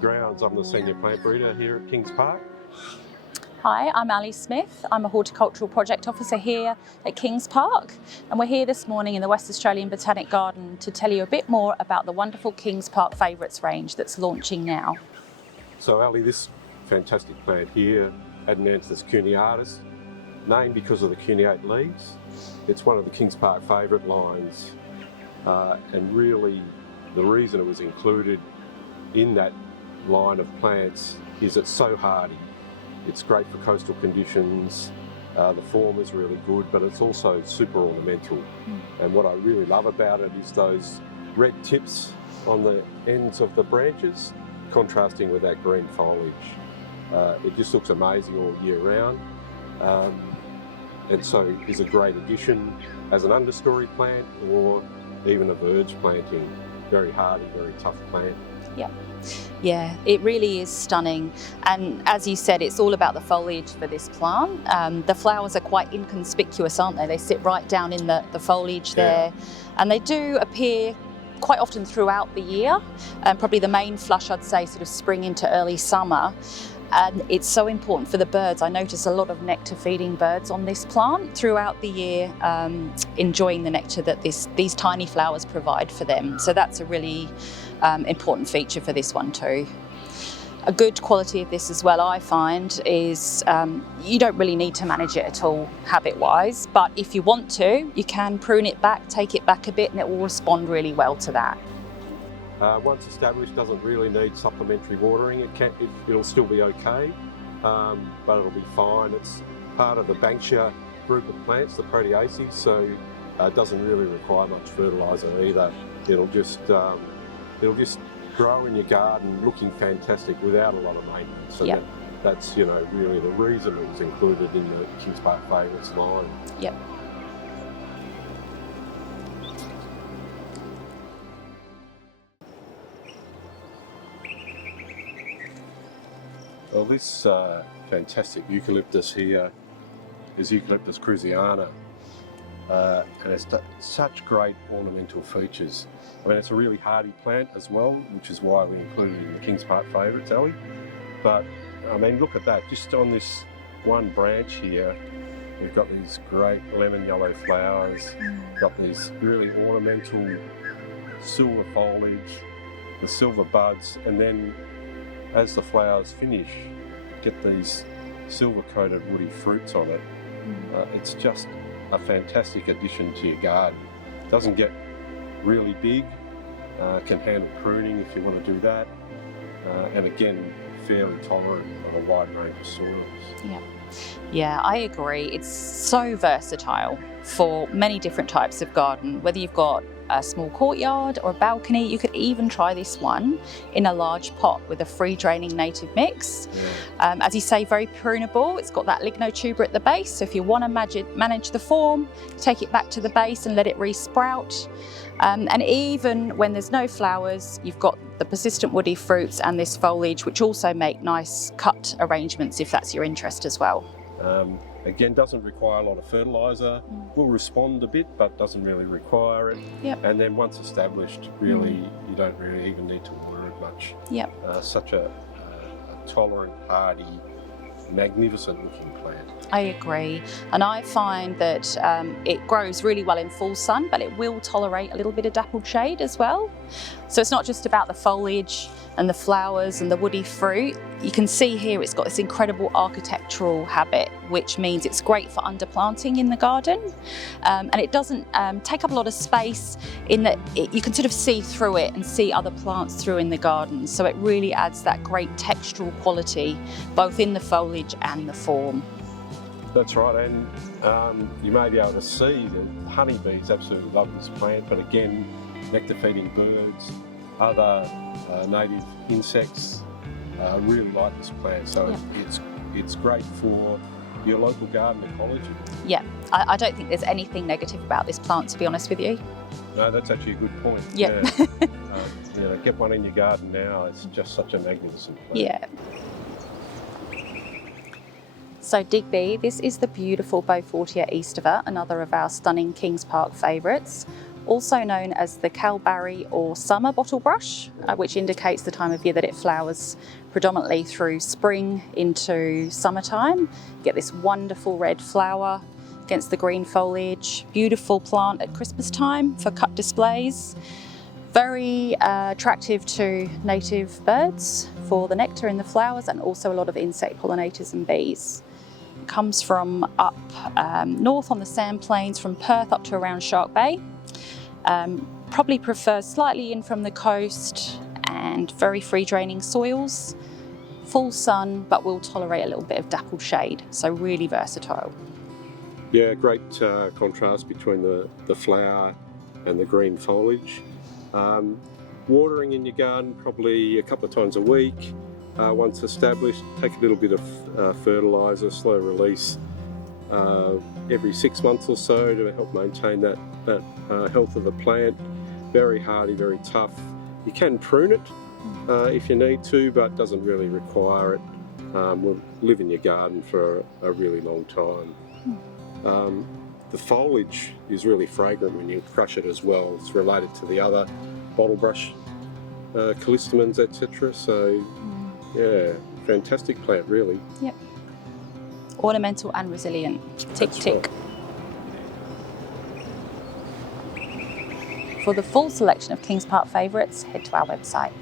grounds. I'm the senior plant breeder here at Kings Park. Hi, I'm Ali Smith. I'm a horticultural project officer here at Kings Park, and we're here this morning in the West Australian Botanic Garden to tell you a bit more about the wonderful Kings Park Favourites range that's launching now. So Ali, this fantastic plant here, Adenanthus cuneatus, named because of the cuneate leaves. It's one of the Kings Park favourite lines, and really the reason it was included in that line of plants is it's so hardy. It's great for coastal conditions, the form is really good, but it's also super ornamental. And what I really love about it is those red tips on the ends of the branches, contrasting with that green foliage. It just looks amazing all year round, and so is a great addition as an understory plant or even a verge planting. Very hardy, very tough plant. Yeah, it really is stunning, and as you said, it's all about the foliage for this plant. The flowers are quite inconspicuous, aren't they? They sit right down in the foliage there, and they do appear quite often throughout the year, and probably the main flush, I'd say, sort of spring into early summer. And it's so important for the birds. I notice a lot of nectar feeding birds on this plant throughout the year, enjoying the nectar that these tiny flowers provide for them. So that's a really important feature for this one too. A good quality of this as well, I find, is you don't really need to manage it at all habit-wise, but if you want to, you can prune it back, take it back a bit, and it will respond really well to that. Once established, doesn't really need supplementary watering. It'll still be okay, but it'll be fine. It's part of the Banksia group of plants, the Proteaceae, so it doesn't really require much fertiliser either. It'll just grow in your garden looking fantastic without a lot of maintenance. So that's really the reason it was included in the Kings Park Favourites line. Yep. Well, this fantastic eucalyptus here is Eucalyptus cruziana, and it's such great ornamental features. I mean, it's a really hardy plant as well, which is why we included it in the Kings Park Favourites, Ali. But, I mean, look at that. Just on this one branch here, we've got these great lemon yellow flowers, got these really ornamental silver foliage, the silver buds, and then as the flowers finish, get these silver-coated woody fruits on it. It's just a fantastic addition to your garden. It doesn't get really big, can handle pruning if you want to do that, and again, fairly tolerant of a wide range of soils. Yeah, I agree. It's so versatile for many different types of garden. Whether you've got a small courtyard or a balcony, you could even try this one in a large pot with a free draining native mix. As you say, very prunable. It's got that lignotuber at the base, so if you want to manage the form, take it back to the base and let it re-sprout. And even when there's no flowers, you've got the persistent woody fruits and this foliage, which also make nice cut arrangements if that's your interest as well. Again, doesn't require a lot of fertiliser, will respond a bit, but doesn't really require it. And then once established, really, you don't really even need to water it much. Such a tolerant, hardy, magnificent looking plant. I agree, and I find that it grows really well in full sun, but it will tolerate a little bit of dappled shade as well. So it's not just about the foliage and the flowers and the woody fruit. You can see here it's got this incredible architectural habit, which means it's great for underplanting in the garden, and it doesn't take up a lot of space in that you can sort of see through it and see other plants through in the garden. So it really adds that great textural quality both in the foliage and the form. That's right, and you may be able to see that honeybees absolutely love this plant, but again, nectar-feeding birds, other native insects really like this plant, so it's great for your local garden ecology. Yeah, I don't think there's anything negative about this plant, to be honest with you. No, that's actually a good point. Yeah. Get one in your garden now, it's just such a magnificent plant. Yeah. So Digby, this is the beautiful Beaufortia Easterver, another of our stunning Kings Park favourites. also known as the cowberry or summer bottle brush, which indicates the time of year that it flowers predominantly through spring into summertime. You get this wonderful red flower against the green foliage. Beautiful plant at Christmas time for cut displays. Very attractive to native birds for the nectar in the flowers, and also a lot of insect pollinators and bees. It comes from up north on the sand plains, from Perth up to around Shark Bay. Probably prefers slightly in from the coast and very free draining soils. Full sun, but will tolerate a little bit of dappled shade, so really versatile. Yeah, great contrast between the flower and the green foliage. Watering in your garden probably a couple of times a week. Once established, take a little bit of fertiliser, slow release, every 6 months or so to help maintain that health of the plant. Very hardy, very tough. You can prune it if you need to, but doesn't really require it. Will live in your garden for a really long time. The foliage is really fragrant when you crush it as well. It's related to the other bottle brush callistemons, etc. So yeah, fantastic plant really. Yep. Ornamental and resilient. Tick, tick. For the full selection of Kings Park favourites, head to our website.